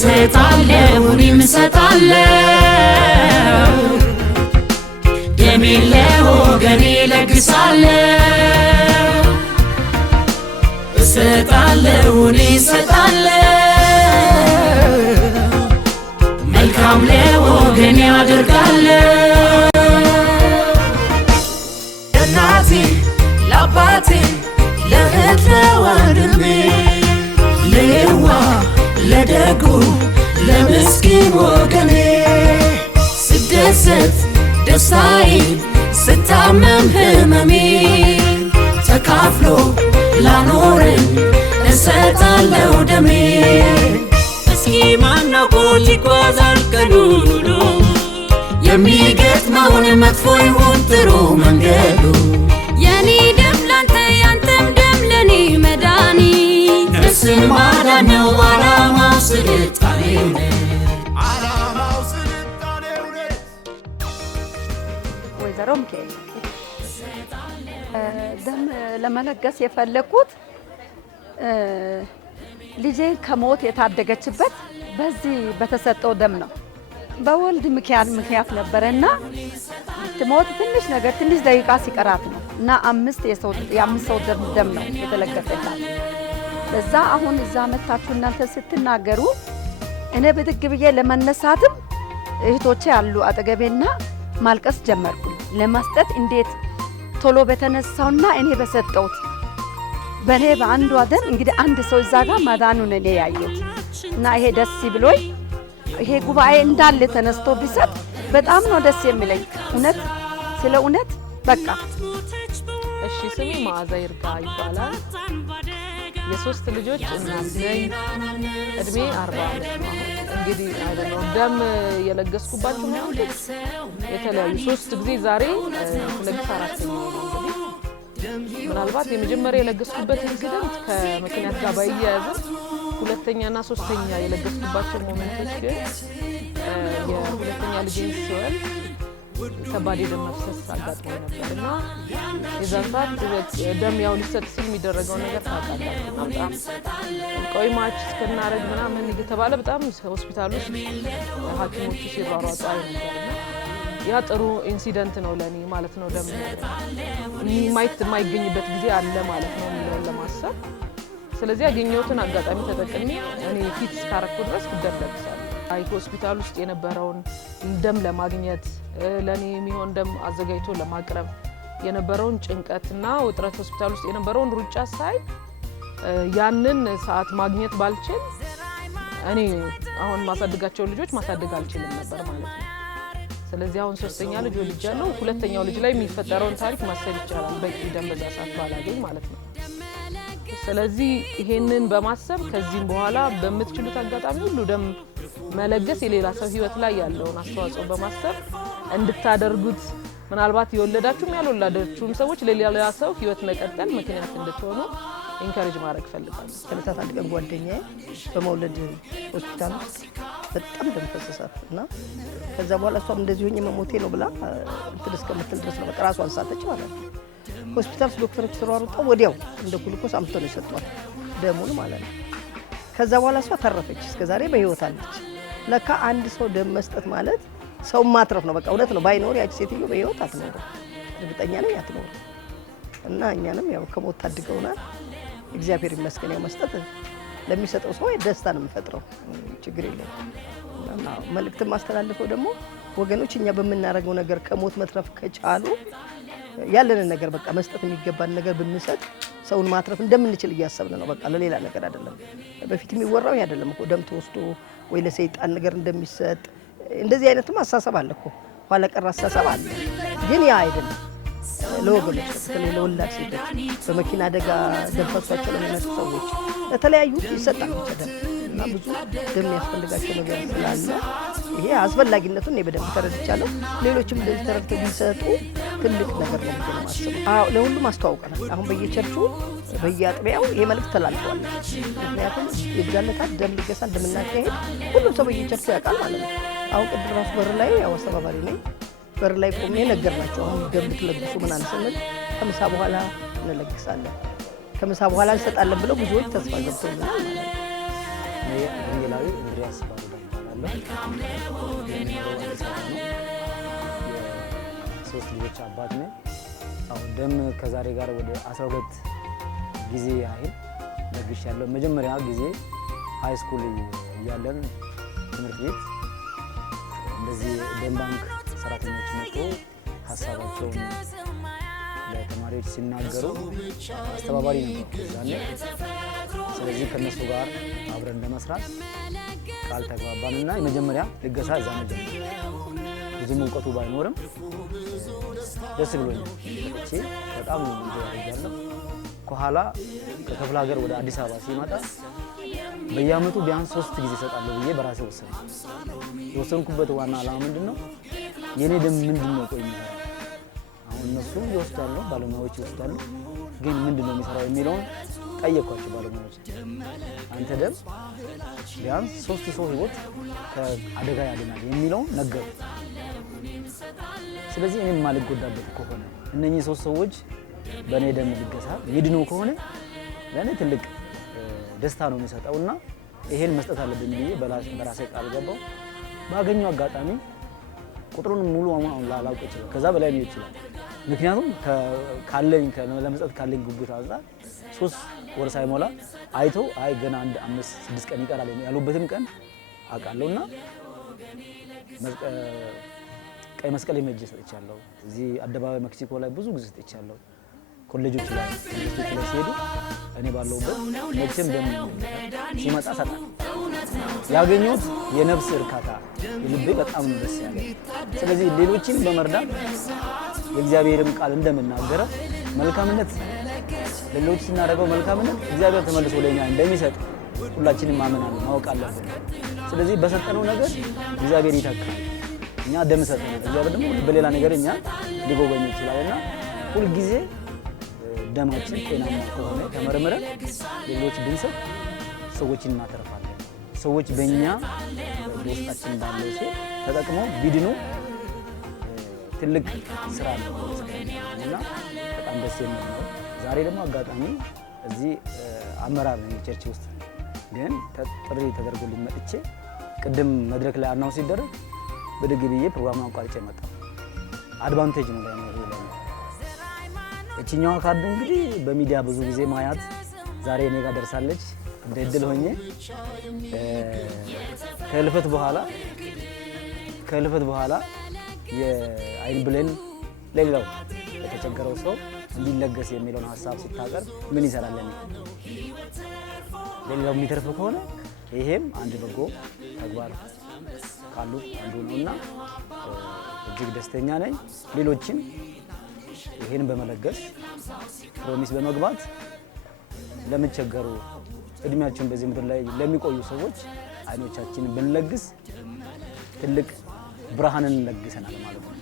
እሰጣለሁ እኔም እሰጣለሁ ደሜን ለወገኔ ለግሳለሁ እሰጣለሁ እኔ እሰጣለሁ መልካም ለወገኔ አደርጋለሁ ለእናቴ ለአባቴ ለእህት ለወንድሜ ለየዋ ለደጉ ለምስኪን ወገኔ ስደሰት ደስታዬ ስታመም ህመሜ ተካፍሎ ላኖረኝ እሰጣለሁ ደሜ እስኪ ማናውቆት ይጓዛል ቀኑን ውሎ የሚገጥመውን መጥፎ ይሁን ጥሩ መንገዱ የኔ ደም ላንተ ያንተም ደም ለኔ መድኃኒት ነፍስን ማዳን ነው ዓላማው ስልጣኔው ወይዘሮ ሚካኤል ደም ለመለገስ የፈለኩት ልጄን ከሞት የታደገችበት በዚህ በተሰጠው ደም ነው። በወልድ ምክንያት ነበረና ትሞት ትንሽ ደቂቃ ሲቀራት ነው እና የአምስት ሰው ደም ነው የተለገሰላት። በዛ አሁን እዛ መታችሁ እናንተ ስትናገሩ እኔ ብድግ ብዬ ለመነሳትም እህቶቼ ያሉ አጠገቤና ማልቀስ ጀመርኩ። ለማስጠት እንዴት ቶሎ በተነሳውና እኔ በሰጠውት በኔ በአንዷ ደም እንግዲህ አንድ ሰው እዛ ጋር ማዳኑን እኔ ያየሁት እና ይሄ ደስ ብሎኝ ይሄ ጉባኤ እንዳለ ተነስቶ ቢሰጥ በጣም ነው ደስ የሚለኝ። እውነት ስለ እውነት በቃ እሺ። ስሜ መዓዛ ይርጋ ይባላል። የሶስት ልጆች እናት ነኝ። እድሜ 40 ዓመት ነው። እንግዲህ አይደለም ደም የለገስኩባቸው መንገዶች የተለያዩ 3 ጊዜ ዛሬ ለግስ 4ኛው ነው። እንግዲህ ምናልባት የመጀመሪያ የለገስኩበት ኢንሲደንት ከመኪናት ጋር ባይያያዝም ሁለተኛና ሶስተኛ የለገስኩባቸው ሞመንቶች ግን የሁለተኛ ልጄን ስወልድ ከባድ የደም መፍሰስ አጋጥሞኝ ነበርና የዛን ሰዓት ደም ያው ሊሰጥ ሲል የሚደረገው ነገር ታውቃላችሁ። በጣም ቆይ ማች እስከናረግ ምናምን እየተባለ በጣም ሆስፒታል ውስጥ ሐኪሞቹ ሲሯሯጡ ነበርና ያ ጥሩ ኢንሲደንት ነው ለኔ ማለት ነው። ደም የማይገኝበት ጊዜ አለ ማለት ነው ለማሰብ። ስለዚህ ያገኘሁትን አጋጣሚ ተጠቅሜ እኔ ፊት እስካረኩ ድረስ ደለብሳለሁ። ሆስፒታል ውስጥ የነበረውን ደም ለማግኘት ለኔ የሚሆን ደም አዘጋጅቶ ለማቅረብ የነበረውን ጭንቀትና ውጥረት ሆስፒታል ውስጥ የነበረውን ሩጫ ሳይ ያንን ሰዓት ማግኘት ባልችል እኔ አሁን ማሳደጋቸው ልጆች ማሳደግ አልችልም ነበር ማለት ነው። ስለዚህ አሁን ሶስተኛ ልጅ ወልጃለሁ። ሁለተኛው ልጅ ላይ የሚፈጠረውን ታሪክ ማሰብ ይቻላል በቂ ደም በዛ ሰዓት ባላገኝ ማለት ነው። ስለዚህ ይሄንን በማሰብ ከዚህም በኋላ በምትችሉት አጋጣሚ ሁሉ ደም መለገስ የሌላ ሰው ህይወት ላይ ያለውን አስተዋጽኦ በማሰብ እንድታደርጉት ምናልባት የወለዳችሁም ያልወለዳችሁም ሰዎች ለሌላ ሰው ህይወት መቀጠል ምክንያት እንድትሆኑ ኢንካሬጅ ማድረግ ፈልጋለሁ። ከለታት አንድ ቀን ጓደኛዬ በመውለድ ሆስፒታል ውስጥ በጣም ደም ፈሰሳት እና ከዛ በኋላ እሷም እንደዚህ ሆኜ መሞቴ ነው ብላ እንትን እስከምትል ድረስ ነው በቃ ራሷን ሳተች ማለት ነው። ሆስፒታል ዶክተሮች ተሯሩጠው ወዲያው እንደ ግሉኮስ አምጥተው ነው የሰጧት ደሙን ማለት ነው። ከዛ በኋላ እሷ ተረፈች፣ እስከዛሬ በህይወት አለች። ለካ አንድ ሰው ደም መስጠት ማለት ሰው ማትረፍ ነው። በቃ እውነት ነው። ባይኖር ያቺ ሴትዮ በህይወት አትኖርም፣ እርግጠኛ ነኝ አትኖርም። እና እኛንም ያው ከሞት ታድገውናል። እግዚአብሔር ይመስገን። ያው መስጠት ለሚሰጠው ሰው ደስታ ነው የሚፈጥረው፣ ችግር የለም። እና መልእክት ማስተላልፈው ደግሞ ወገኖች እኛ በመናረገው ነገር ከሞት መትረፍ ከቻሉ ያለንን ነገር በቃ መስጠት የሚገባን ነገር ብንሰጥ ሰውን ማትረፍ እንደምንችል እያሰብን ነው። በቃ ለሌላ ነገር አይደለም። በፊት የሚወራው አይደለም እኮ ደም ተወስዶ ወይ ለሰይጣን ነገር እንደሚሰጥ እንደዚህ አይነትም አሳሰብ አለ እኮ፣ ኋላ ቀር አሳሰብ አለ። ግን ያ አይደለም። ለወገኖች በተለይ ለወላድ ሴቶች በመኪና አደጋ ደም ፈሷቸው ለሚመጡ ሰዎች ለተለያዩ ይሰጣል ደም እና ብዙ ደም ያስፈልጋቸው ነገር ስላለ ይሄ አስፈላጊነቱን እኔ በደንብ ተረድቻለሁ። ሌሎችም እንደዚህ ተረድተው ቢሰጡ ትልቅ ነገር ነው ብዬ ነው የማስበው። ለሁሉም አስተዋውቀናል። አሁን በየቸርቹ በየአጥቢያው ይሄ መልእክት ተላልፏል። ምክንያቱም የዛለታት ደም ልገሳ እንደምናካሄድ ሁሉም ሰው በየቸርቹ ያውቃል ማለት ነው። አሁን ቅድም ራሱ በር ላይ ያው አስተባባሪ ነኝ፣ በር ላይ ቆሜ ነገርናቸው። አሁን ደም ልትለግሱ ምናምን ስንል ከምሳ በኋላ እንለግሳለን፣ ከምሳ በኋላ እንሰጣለን ብለው ብዙዎች ተስፋ ገብተውልናል ማለት ነው። ወንጌላዊ እንድሪያስ ባሩዳ እባላለሁ። የምኖረው አዲስ አበባ ነው። የሶስት ልጆች አባት ነኝ። አሁን ደም ከዛሬ ጋር ወደ 12 ጊዜ ያህል ለግሻለሁ። መጀመሪያ ጊዜ ሃይ ስኩል እያለን ትምህርት ቤት እንደዚህ ደም ባንክ ሰራተኞች መጥቶ ሀሳባቸውን ለተማሪዎች ሲናገሩ አስተባባሪ ነበርኩ እዛኔ። ስለዚህ ከነሱ ጋር አብረን ለመስራት ቃል ተግባባንና የመጀመሪያ ልገሳ እዛ ነበር። ብዙም እውቀቱ ባይኖርም ደስ ብሎኛል። እቺ በጣም ይያያለሁ። ከኋላ ከክፍለ ሀገር ወደ አዲስ አበባ ሲመጣ በየአመቱ ቢያንስ 3 ጊዜ እሰጣለሁ ብዬ በራሴ ወሰንኩ። የወሰንኩበት ዋና ዓላማ ምንድነው? የኔ ደም ምንድነው ቆይ የሚሰራው? አሁን እነሱ ይወስዳሉ፣ ባለሙያዎች ይወስዳሉ፣ ግን ምንድነው የሚሰራው የሚለውን ጠየኳቸው ባለሙያዎች። አንተ ደም ቢያንስ 3 ሰው ህይወት ከአደጋ ያድናል የሚለውን ነገሩ። ስለዚህ እኔም ማልጎዳበት ከሆነ እነኚህ 3 ሰዎች በእኔ ደም ልገሳ ይድኑ ከሆነ ለእኔ ትልቅ ደስታ ነው የሚሰጠውና ይሄን መስጠት አለብኝ ብዬ በራሴ ቃል ገባው። ባገኘው አጋጣሚ ቁጥሩን ሙሉ አሁን ላላውቅ ይችላል፣ ከዛ በላይ ነው ይችላል። ምክንያቱም ካለኝ ለመስጠት ካለኝ ጉጉት አንፃር 3 ወር ሳይሞላ አይቶ አይ ገና 5-6 ቀን ይቀራል ያሉበትም ቀን አውቃለሁና ቀይ መስቀል የመጀ ሰጥቻለሁ። እዚህ አደባባይ ሜክሲኮ ላይ ብዙ ጊዜ ሰጥቻለሁ። ኮሌጆች ላይ ሲሄዱ እኔ ባለሁበት መቼም ደም ሲመጣ ሰጣለሁ። ያገኘሁት የነፍስ እርካታ የልቤ በጣም ደስ ያለ። ስለዚህ ሌሎችን በመርዳት የእግዚአብሔርም ቃል እንደምናገረው መልካምነት ለሌሎች ስናደርገው መልካምነት እግዚአብሔር ተመልሶ ለኛ እንደሚሰጥ ሁላችንም ማመናለን ማወቅ አለብን። ስለዚህ በሰጠነው ነገር እግዚአብሔር ይተካል። እኛ ደም ሰጠን፣ እግዚአብሔር ደግሞ በሌላ ነገር እኛ ሊጎበኝ ይችላልና ሁልጊዜ ደማችን ጤናማ ከሆነ ተመርምረን ሌሎች ብንሰጥ ሰዎችን እናተርፋለን። ሰዎች በእኛ በውስጣችን ባለው ሴ ተጠቅመው ቢድኑ ትልቅ ስራ ነው እና በጣም ደስ የሚል ነው። ዛሬ ደግሞ አጋጣሚ እዚህ አመራር ነኝ ቸርች ውስጥ፣ ግን ጥሪ ተደርጎልኝ መጥቼ ቅድም መድረክ ላይ አናውንስ ሲደረግ በድግ ብዬ ፕሮግራሙን አቋርጬ መጣሁ። አድቫንቴጅ ነው ለኔ ይሄ። እቺኛዋ ካርድ እንግዲህ በሚዲያ ብዙ ጊዜ ማያት ዛሬ እኔ ጋር ደርሳለች። እንደ እድል ሆኜ ከህልፈት በኋላ የአይን ብሌን ለሌላው ለተቸገረው ሰው እንዲለገስ የሚለውን ሀሳብ ስታቀርብ ምን ይሰራል ለሌላው የሚተርፍ ከሆነ ይሄም አንድ በጎ ተግባር ካሉት አንዱ ነውና እጅግ ደስተኛ ነኝ። ሌሎችም ይሄን በመለገስ ፕሮሚስ በመግባት ለሚቸገሩ እድሜያቸውን በዚህ ምድር ላይ ለሚቆዩ ሰዎች አይኖቻችንን ብንለግስ ትልቅ ብርሃንን ለግሰናል ማለት ነው።